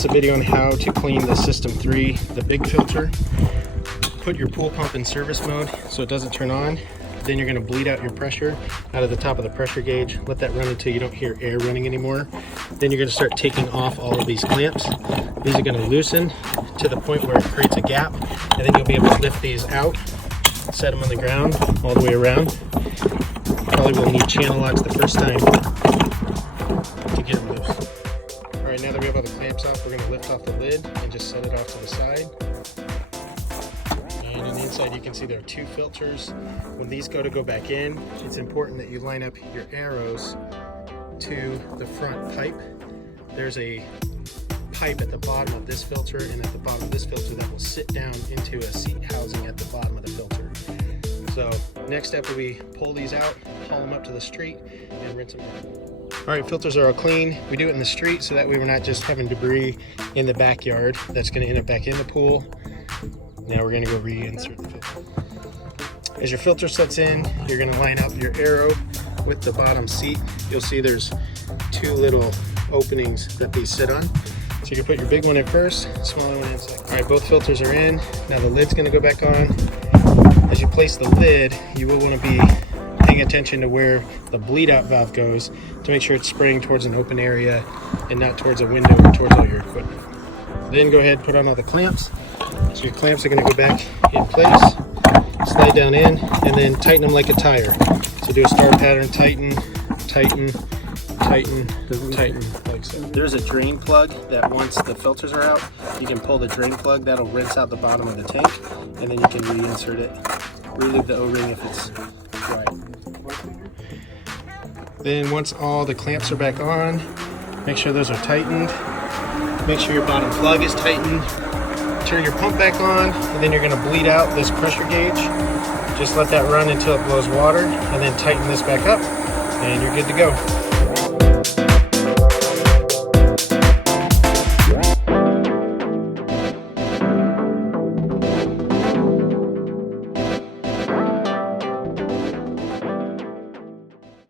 It's a video on how to clean the System 3, the big filter. Put your pool pump in service mode so it doesn't turn on. Then you're going to bleed out your pressure out of the top of the pressure gauge. Let that run until you don't hear air running anymore. Then you're going to start taking off all of these clamps. These are going to loosen to the point where it creates a gap, and then you'll be able to lift these out, set them on the ground all the way around. Probably will need channel locks the first time to get them loose. Alright, now that we have all the clamps off, we're going to lift off the lid and just set it off to the side. And on the inside you can see there are two filters. When these go back in, it's important that you line up your arrows to the front pipe. There's a pipe at the bottom of this filter and at the bottom of this filter that will sit down into a seat housing at the bottom of the filter. So next step will be pull these out, haul them up to the street, and rinse them out. Alright, filters are all clean. We do it in the street so that way we're not just having debris in the backyard that's going to end up back in the pool. Now we're going to go reinsert the filter. As your filter sets in, you're going to line up your arrow with the bottom seat. You'll see there's two little openings that these sit on. So you can put your big one in first, smaller one in second. Alright, both filters are in. Now the lid's going to go back on. As you place the lid, you will want to be paying attention to where the bleed out valve goes to make sure it's spraying towards an open area and not towards a window or towards all your equipment. Then go ahead and put on all the clamps. So your clamps are going to go back in place, slide down in, and then tighten them like a tire. So do a star pattern, tighten, tighten, tighten, tighten, like so. There's a drain plug that once the filters are out, you can pull the drain plug. That'll rinse out the bottom of the tank, and then you can reinsert it. Relieve the O-ring if it's dry. Then once all the clamps are back on, make sure those are tightened. Make sure your bottom plug is tightened. Turn your pump back on, and then you're going to bleed out this pressure gauge. Just let that run until it blows water, and then tighten this back up, and you're good to go.